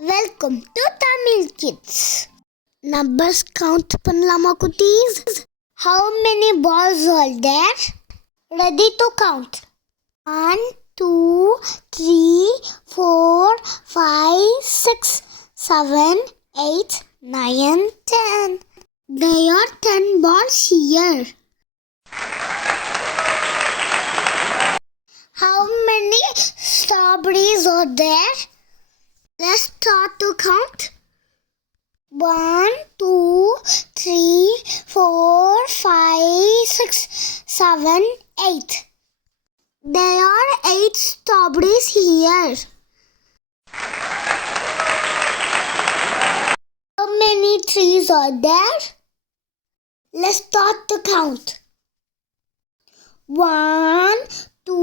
Welcome to Tamil Kids. Numbers count பண்ணலாமா குட்டீஸ்? How many balls are there? Ready to count. 1, 2, 3, 4, 5, 6, 7, 8, 9, 10. There are 10 balls here. How many strawberries are there? Let's start to count. 1, 2, 3, 4, 5, 6, 7, 8. There are 8 strawberries here. How many trees are there? Let's start to count. 1, 2,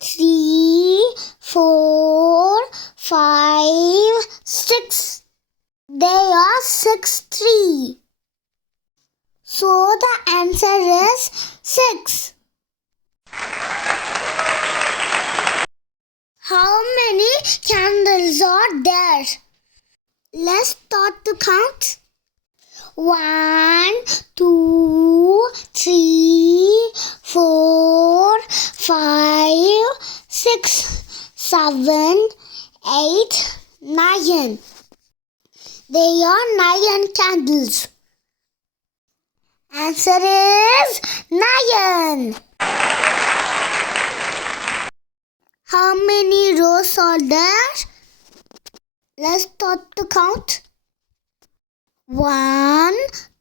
3, 4, 5, 6. There are 6 trees. So the answer is 6. How many candles are there? Let's start to count. 1, 2, 3, 4, 5, 6, 7, 8, 9. There are 9 candles. Answer is 9. How many rows are there? Let's start to count. 1,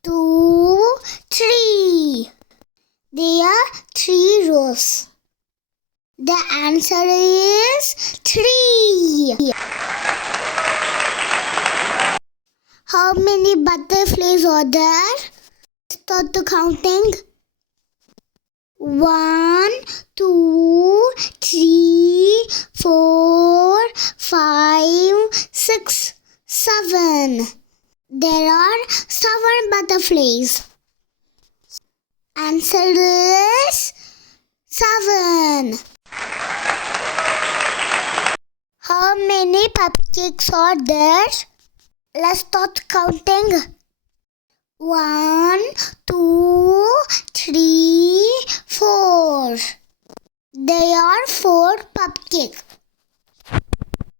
2, 3. There are 3 rows. The answer is 3. How many butterflies are there? Start to counting. 1, 2, 3, 4, 5, 6, 7. There are 7 butterflies. Answer is 7. How many cupcakes are there? Let's start counting. 1, 2, 3, 4. There are 4 cupcakes.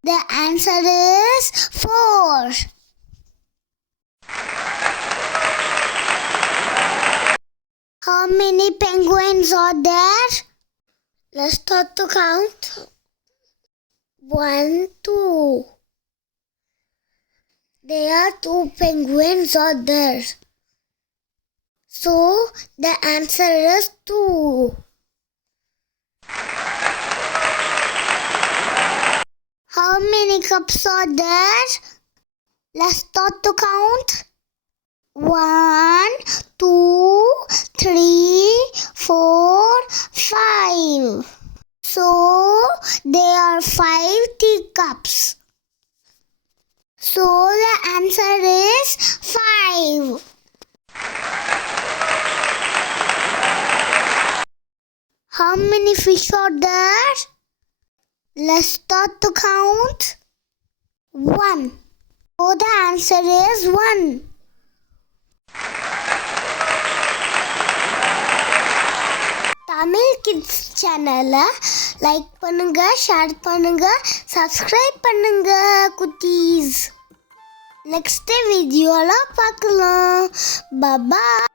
The answer is 4. How many penguins are there? Let's start to count. 1, 2. There are 2 penguins are there. So the answer is 2. How many cups are there? Let's start to count. 1, 2, 3, 4, 5. So there are 5 teacups. So the answer is 5. How many fish are there? Let's start to count. 1. So the answer is 1. Tamil Kids சேனலை like பண்ணுங்க, share பண்ணுங்க, subscribe பண்ணுங்க குட்டீஸ். Next வீடியோல பார்க்கலாம். By.